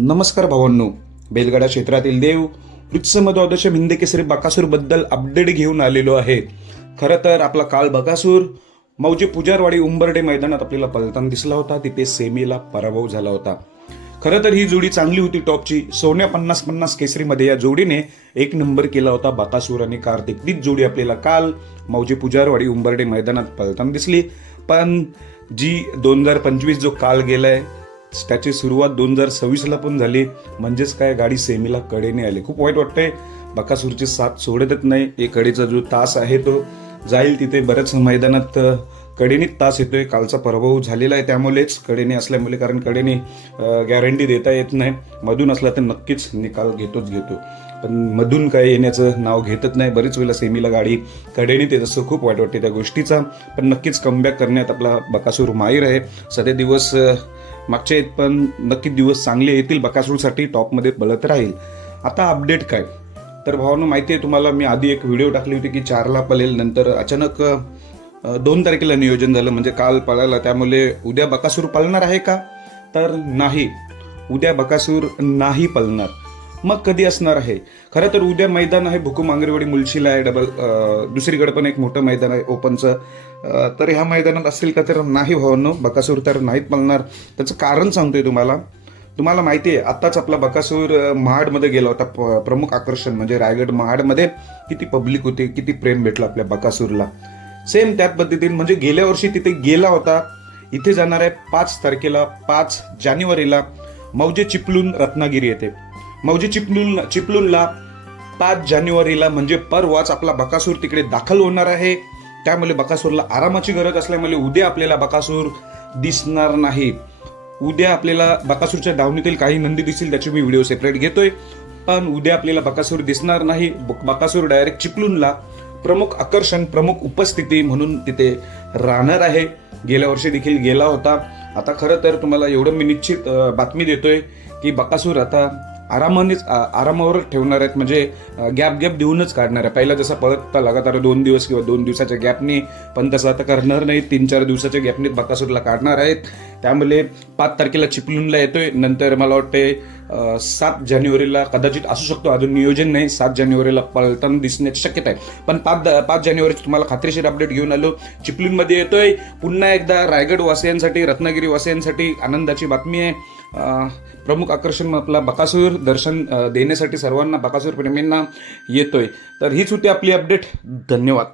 नमस्कार भावांनो. बेलगडा क्षेत्रातील देव वृत्समध्वादश हिंद केसरी बकासूरबद्दल अपडेट घेऊन आलेलो आहे. खरं तर आपला काल बकासूर मौजे पुजारवाडी उंबर्डे मैदानात आपल्याला पलताना दिसला होता तिथे सेमीला पराभव झाला होता. खरं तर ही जोडी चांगली होती टॉपची. सोन्या पन्नास पन्नास केसरीमध्ये या जोडीने एक नंबर केला होता बकासूर आणि कार्तिक. तीच जोडी आपल्याला काल मौजे पुजारवाडी उंबर्डे मैदानात पलताना दिसली. पण जी दोन हजार पंचवीस जो काल गेलाय त्याची सुरुवात दोन हजार सव्वीसला पण झाली. म्हणजेच काय गाडी सेमीला कडेने आली. खूप वाईट वाटतंय. बकासूरची साथ सोडतच नाही. एक कडेचा जो तास आहे तो जाईल तिथे बऱ्याच मैदानात कडेनीत तास येतोय. कालचा पराभव झालेला आहे त्यामुळेच कडेने असल्यामुळे कारण कडेने गॅरंटी देता येत नाही. मधून असला तर नक्कीच निकाल घेतोच घेतो. पण मधून काय येण्याचं नाव घेतच नाही. बरीच वेळेला सेमीला गाडी कडेने ते जसं खूप वाईट वाटते त्या गोष्टीचा. पण नक्कीच कमबॅक करण्यात आपला बकासूर माहीर आहे. सध्या दिवस मागचे आहेत पण नक्की दिवस चांगले येतील बकासूरसाठी टॉपमध्ये बलत राहील. आता अपडेट काय? तर भावानं माहिती आहे तुम्हाला मी आधी एक व्हिडिओ टाकली होती की चारला पळेल नंतर अचानक दोन तारखेला नियोजन झालं म्हणजे काल पळायला त्यामुळे उद्या बकासूर पळणार आहे का? तर नाही. उद्या बकासूर नाही पळणार. मग कधी असणार आहे? खरं तर उद्या मैदान आहे भुकू मांगरेवाडी मुलशीला आहे डबल दुसरीकडे पण एक मोठं मैदान आहे ओपनचं. तर ह्या मैदानात असेल का तर नाही भावांनो बकासूर तर नाहीत म्हणणार त्याचं कारण सांगतोय तुम्हाला. तुम्हाला माहिती आहे आत्ताच आपला बकासूर महाडमध्ये गेला होता प- प्रमुख आकर्षण म्हणजे रायगड महाडमध्ये किती पब्लिक होती किती प्रेम भेटलं आपल्या बकासूरला. सेम त्याच पद्धतीने म्हणजे गेल्या वर्षी तिथे गेला होता. इथे जाणार आहे पाच तारखेला पाच जानेवारीला मौजे चिपलून रत्नागिरी येते मौजी चिपलून चिपलूनला पाच जानेवारीला म्हणजे परवाच आपला बकासूर तिकडे दाखल होणार आहे. त्यामुळे बकासूरला आरामाची गरज असल्यामुळे उद्या आपल्याला बकासूर दिसणार नाही. उद्या आपल्याला बकासूरच्या दावणीतील काही नंदी दिसतील त्याची मी व्हिडिओ सेपरेट घेतोय. पण उद्या आपल्याला बकासूर दिसणार नाही. ब- बकासूर डायरेक्ट चिपलूनला प्रमुख आकर्षण प्रमुख उपस्थिती म्हणून तिथे राहणार आहे. गेल्या वर्षी देखील गेला होता. आता खरं तर तुम्हाला एवढं मी निश्चित बातमी देतोय की बकासूर आता आरामानेच आरामावर ठेवणार आहेत. म्हणजे गॅप गॅप देऊनच काढणार आहे. पहिला जसा पळत लगातार दोन दिवस किंवा दोन दिवसाच्या गॅपने पण तसं आता करणार नाही. तीन चार दिवसाच्या गॅपने बकासूरला काढणार आहेत. त्यामुळे पाच तारखेला चिपलूनला येतोय. नंतर मला वाटते सात जानेवारीला कदाचित असू शकतो. अजून नियोजन नाही. सात जानेवारीला पळताना दिसण्याची शक्यता आहे. पण पाच पाच जानेवारीची तुम्हाला खात्रीशीर अपडेट घेऊन आलो. चिपलूनमध्ये येतोय. पुन्हा एकदा रायगड वासियांसाठी रत्नागिरी वासियांसाठी आनंदाची बातमी आहे. प्रमुख आकर्षण आपला बकासूर दर्शन देण्यासाठी सर्वांना बकासूर प्रेमींना येतोय. तर हीच होती आपली अपडेट. धन्यवाद.